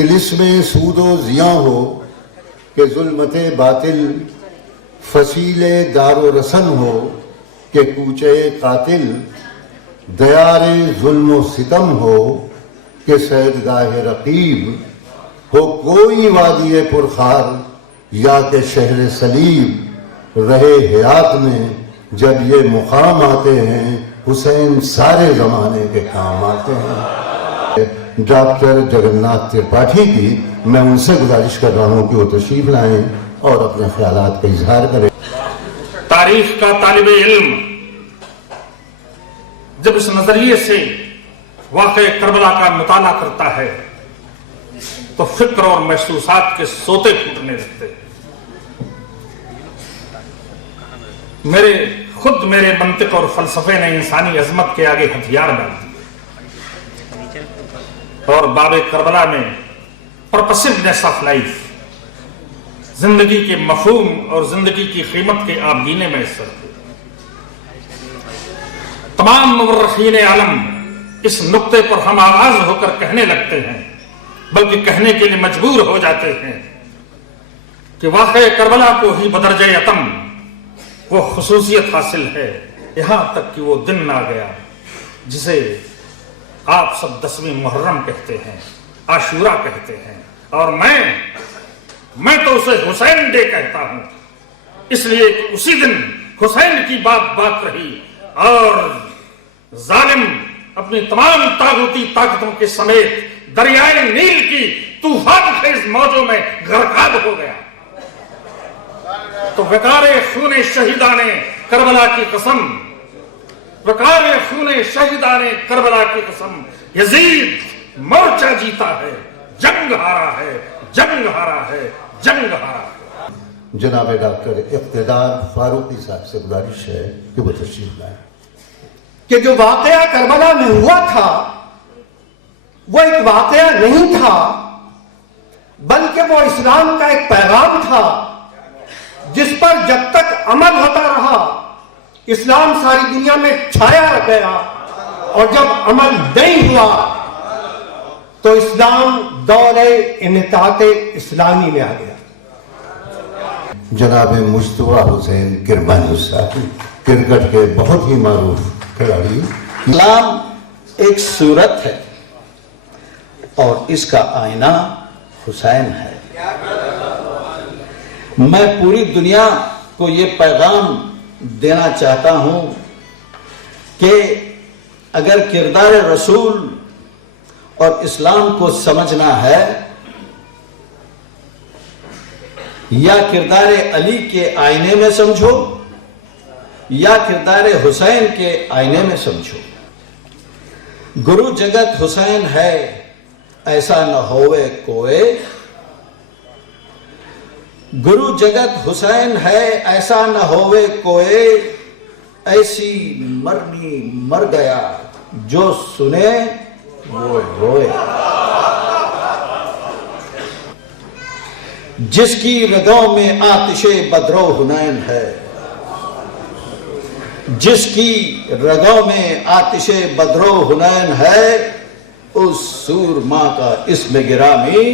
طلسم سود و زیاں ہو کہ ظلمت باطل، فصیل دار و رسن ہو کہ کوچے قاتل، دیار ظلم و ستم ہو کہ سیدگاہ رقیب، ہو کوئی وادی پرخار یا کہ شہر سلیب، رہے حیات میں جب یہ مقام آتے ہیں حسین سارے زمانے کے کام آتے ہیں۔ ڈاکٹر جگناتھ ترپاٹھی کی میں ان سے گزارش کر رہا ہوں کہ وہ تشریف لائیں اور اپنے خیالات کا اظہار کریں۔ تاریخ کا طالب علم جب اس نظریے سے واقع کربلا کا مطالعہ کرتا ہے تو فکر اور محسوسات کے سوتے پھوٹنے لگتے ہیں۔ میرے منطق اور فلسفے نے انسانی عظمت کے آگے ہتھیار ڈال دیے اور باب کربلا میں پرپسونیس آف لائف، زندگی کے مفہوم اور زندگی کی قیمت کے آبگینے میں اثر ہوئے۔ تمام مورخین عالم اس نقطے پر ہم آواز ہو کر کہنے لگتے ہیں، بلکہ کہنے کے لیے مجبور ہو جاتے ہیں کہ واقع کربلا کو ہی بدرجہ اتم وہ خصوصیت حاصل ہے، یہاں تک کہ وہ دن آ گیا جسے آپ سب 10ویں محرم کہتے ہیں، عاشورہ کہتے ہیں، اور میں تو اسے حسین ڈے کہتا ہوں، اس لیے کہ اسی دن حسین کی بات رہی اور ظالم اپنی تمام طاغوتی طاقتوں کے سمیت دریائے نیل کی طوفان خیز موجوں میں غرقاب ہو گیا۔ تو وقار خون شہیدان کربلا کی قسم، وقار خون شہیدان کربلا کی قسم، یزید مورچہ جیتا ہے، جنگ ہارا ہے، جنگ ہارا ہے، جنگ ہارا ہے۔ جناب ڈاکٹر اقتدار فاروقی صاحب سے گزارش ہے کہ وہ تشریف لائیں۔ کہ جو واقعہ کربلا میں ہوا تھا وہ ایک واقعہ نہیں تھا، بلکہ وہ اسلام کا ایک پیغام تھا جس پر جب تک عمل ہوتا رہا اسلام ساری دنیا میں چھایا گیا، اور جب عمل نہیں ہوا تو اسلام دور انحطاط اسلامی میں آ گیا۔ جناب مصطفیٰ حسین کرمانی صاحب کرکٹ کے بہت ہی معروف کھلاڑی۔ اسلام ایک صورت ہے اور اس کا آئینہ حسین ہے۔ میں پوری دنیا کو یہ پیغام دینا چاہتا ہوں کہ اگر کردار رسول اور اسلام کو سمجھنا ہے یا کردار علی کے آئینے میں سمجھو یا کردار حسین کے آئینے میں سمجھو۔ گرو جگت حسین ہے ایسا نہ ہوئے کوئے، گرو جگت حسین ہے ایسا نہ ہوئے کوئے، ایسی مرنی مر گیا جو سنے وہ روئے۔ جس کی رگوں میں آتش بدر و حنین ہے، جس کی رگوں میں آتش بدر و حنین ہے، اس سورما کا اسم گرامی